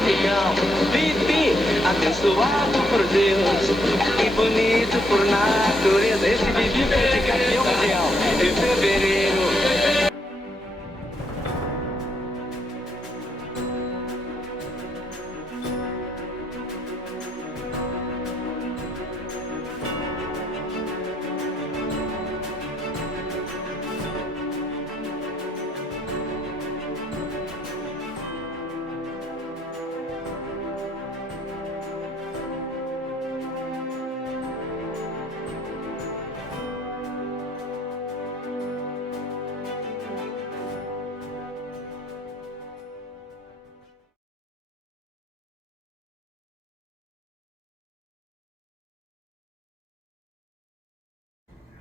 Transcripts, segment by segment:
tropicão. Vivi, abençoado por Deus e bonito por natureza. Esse Vivi foi de campeão mundial em fevereiro.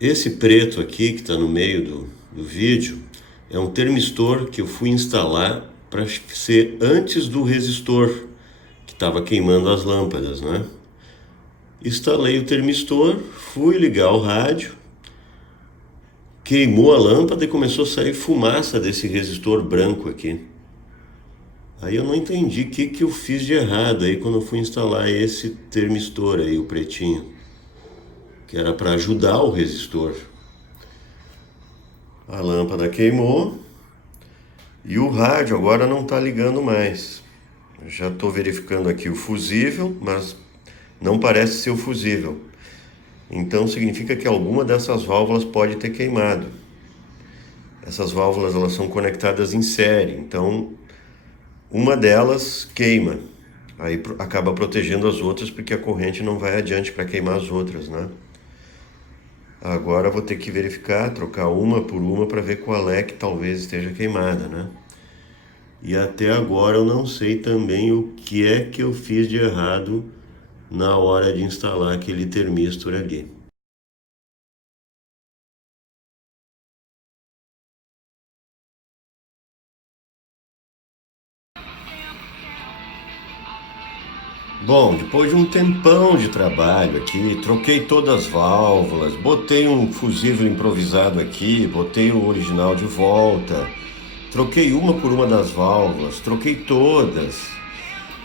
Esse preto aqui que está no meio do vídeo é um termistor que eu fui instalar para ser antes do resistor que estava queimando as lâmpadas, né? Instalei o termistor, fui ligar o rádio, queimou a lâmpada e começou a sair fumaça desse resistor branco aqui. Aí eu não entendi o que eu fiz de errado aí quando eu fui instalar esse termistor aí, o pretinho, que era para ajudar o resistor. A lâmpada queimou e o rádio agora não está ligando mais. Já estou verificando aqui o fusível, mas não parece ser o fusível. Então significa que alguma dessas válvulas pode ter queimado. Essas válvulas elas são conectadas em série, então uma delas queima. Aí acaba protegendo as outras porque a corrente não vai adiante para queimar as outras, né? Agora vou ter que verificar, trocar uma por uma para ver qual é que talvez esteja queimada, né? E até agora eu não sei também o que é que eu fiz de errado na hora de instalar aquele termistor ali. Bom, depois de um tempão de trabalho aqui, troquei todas as válvulas, botei um fusível improvisado aqui, botei o original de volta, troquei uma por uma das válvulas, troquei todas,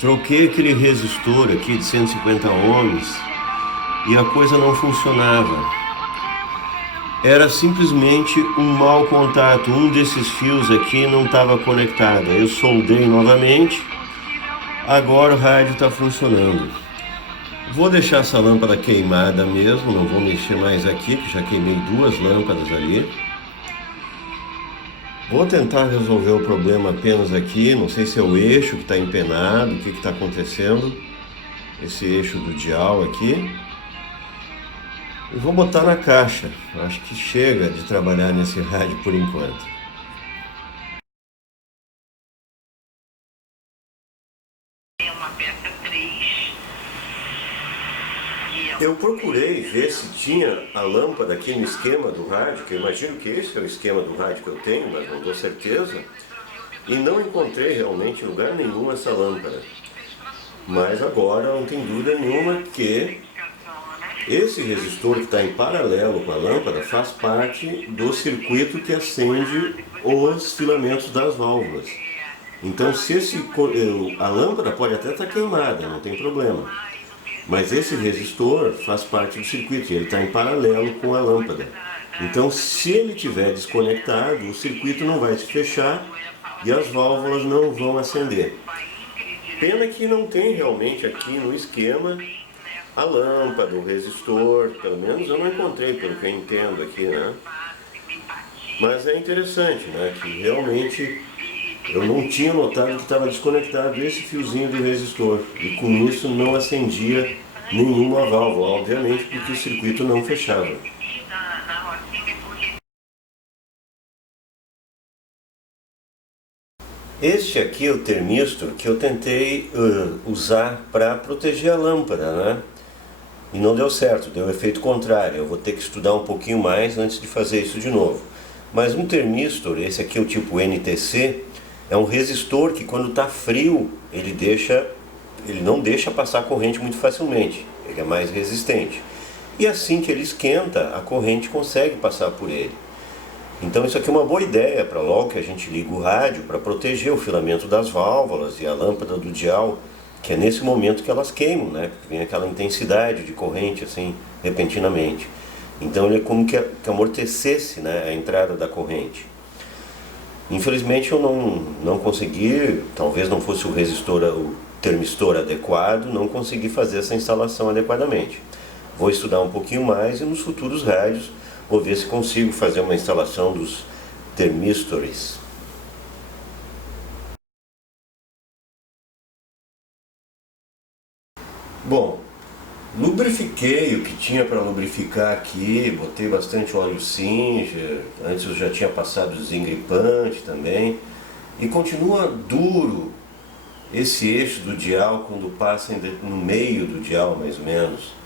troquei aquele resistor aqui de 150 ohms e a coisa não funcionava. Era simplesmente um mau contato, um desses fios aqui não estava conectado. Eu soldei novamente. Agora o rádio está funcionando. Vou deixar essa lâmpada queimada mesmo, não vou mexer mais aqui, que já queimei duas lâmpadas ali. Vou tentar resolver o problema apenas aqui, não sei se é o eixo que está empenado, o que está acontecendo. Esse eixo do dial aqui. E vou botar na caixa, acho que chega de trabalhar nesse rádio por enquanto. Eu procurei ver se tinha a lâmpada aqui no esquema do rádio, que eu imagino que esse é o esquema do rádio que eu tenho, mas não dou certeza. E não encontrei realmente em lugar nenhum essa lâmpada. Mas agora não tem dúvida nenhuma que esse resistor que está em paralelo com a lâmpada faz parte do circuito que acende os filamentos das válvulas. Então a lâmpada pode até estar queimada, não tem problema. Mas esse resistor faz parte do circuito, ele está em paralelo com a lâmpada. Então, se ele estiver desconectado, o circuito não vai se fechar e as válvulas não vão acender. Pena que não tem realmente aqui no esquema a lâmpada, o resistor, pelo menos eu não encontrei, pelo que eu entendo aqui, né? Mas é interessante, né, que realmente eu não tinha notado que estava desconectado esse fiozinho do resistor e com isso não acendia nenhuma válvula, obviamente, porque o circuito não fechava. Este aqui é o termistor que eu tentei usar para proteger a lâmpada, né? E não deu certo, deu efeito contrário. Eu vou ter que estudar um pouquinho mais antes de fazer isso de novo. Mas um termistor, esse aqui é o tipo NTC, é um resistor que quando está frio, ele não deixa passar corrente muito facilmente, ele é mais resistente. E assim que ele esquenta, a corrente consegue passar por ele. Então isso aqui é uma boa ideia para logo que a gente liga o rádio, para proteger o filamento das válvulas e a lâmpada do dial, que é nesse momento que elas queimam, né? Porque vem aquela intensidade de corrente assim, repentinamente. Então ele é como que amortecesse, né, a entrada da corrente. Infelizmente eu não consegui, talvez não fosse o termistor adequado, não consegui fazer essa instalação adequadamente. Vou estudar um pouquinho mais e nos futuros rádios vou ver se consigo fazer uma instalação dos termistores. Bom, lubrifiquei o que tinha para lubrificar aqui, botei bastante óleo Singer, antes eu já tinha passado desengripante também, e continua duro esse eixo do dial quando passa no meio do dial mais ou menos.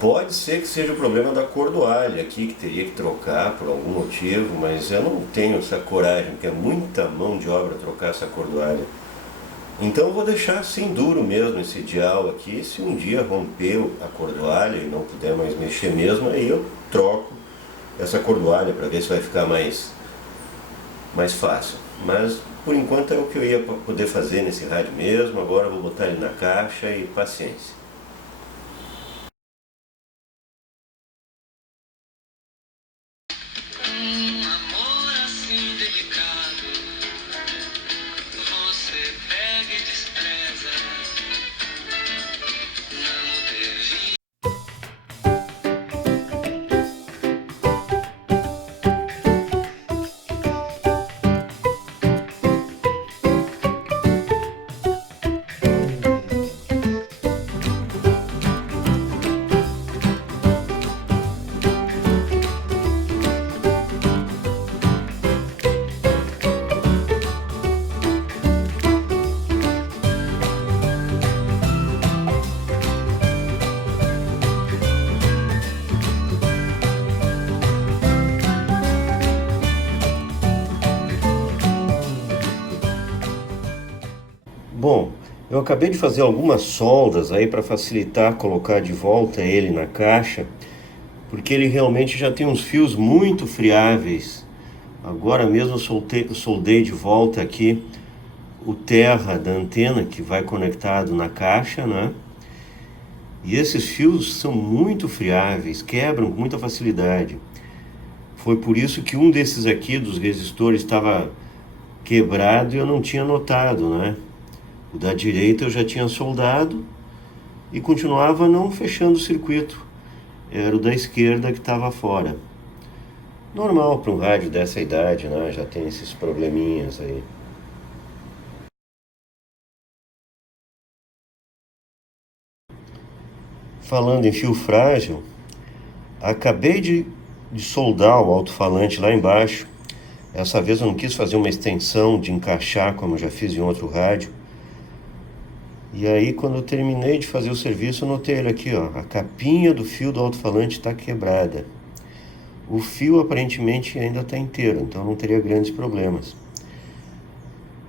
Pode ser que seja o problema da cordoalha aqui, que teria que trocar por algum motivo, mas eu não tenho essa coragem, porque é muita mão de obra trocar essa cordoalha. Então eu vou deixar assim duro mesmo esse dial aqui. Se um dia romper a cordoalha e não puder mais mexer mesmo, aí eu troco essa cordoalha para ver se vai ficar mais fácil. Mas por enquanto é o que eu ia poder fazer nesse rádio mesmo. Agora eu vou botar ele na caixa e paciência. Bom, eu acabei de fazer algumas soldas aí para facilitar colocar de volta ele na caixa, porque ele realmente já tem uns fios muito friáveis. Agora mesmo eu soldei de volta aqui o terra da antena que vai conectado na caixa, né? E esses fios são muito friáveis, quebram com muita facilidade. Foi por isso que um desses aqui dos resistores estava quebrado e eu não tinha notado, né? O da direita eu já tinha soldado e continuava não fechando o circuito. Era o da esquerda que estava fora. Normal para um rádio dessa idade, né? Já tem esses probleminhas aí. Falando em fio frágil, acabei de soldar o alto-falante lá embaixo. Essa vez eu não quis fazer uma extensão de encaixar como eu já fiz em outro rádio. E aí quando eu terminei de fazer o serviço, eu notei ele aqui, ó, a capinha do fio do alto-falante está quebrada. O fio aparentemente ainda está inteiro, então não teria grandes problemas.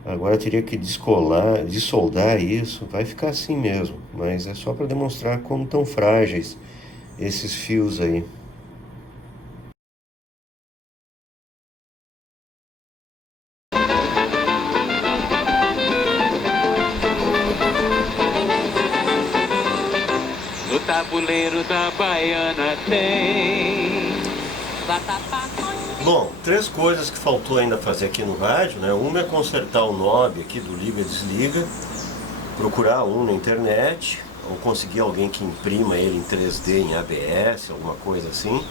Agora eu teria que dessoldar isso, vai ficar assim mesmo, mas é só para demonstrar como estão frágeis esses fios aí. No tabuleiro da baiana tem vatapá. Bom, 3 coisas que faltou ainda fazer aqui no rádio, né? Uma é consertar o knob aqui do liga-desliga, procurar um na internet, ou conseguir alguém que imprima ele em 3D, em ABS, alguma coisa assim.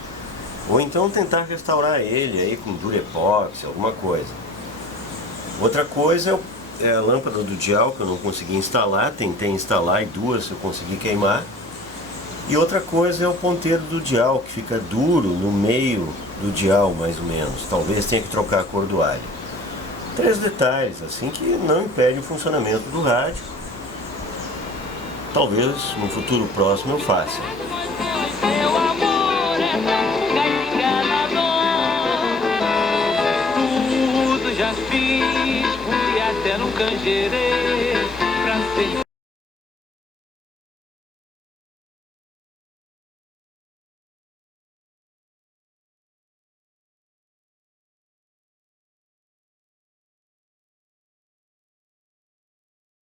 Ou então tentar restaurar ele aí com Durepox, alguma coisa. Outra coisa é a lâmpada do dial, que eu não consegui instalar, tentei instalar e 2 eu consegui queimar. E outra coisa é o ponteiro do dial, que fica duro no meio do dial, mais ou menos. Talvez tenha que trocar a cordoalha. 3 detalhes, assim, que não impedem o funcionamento do rádio. Talvez no futuro próximo eu faça. Meu amor é tão enganador. Tudo já fiz, fui até no canjereiro.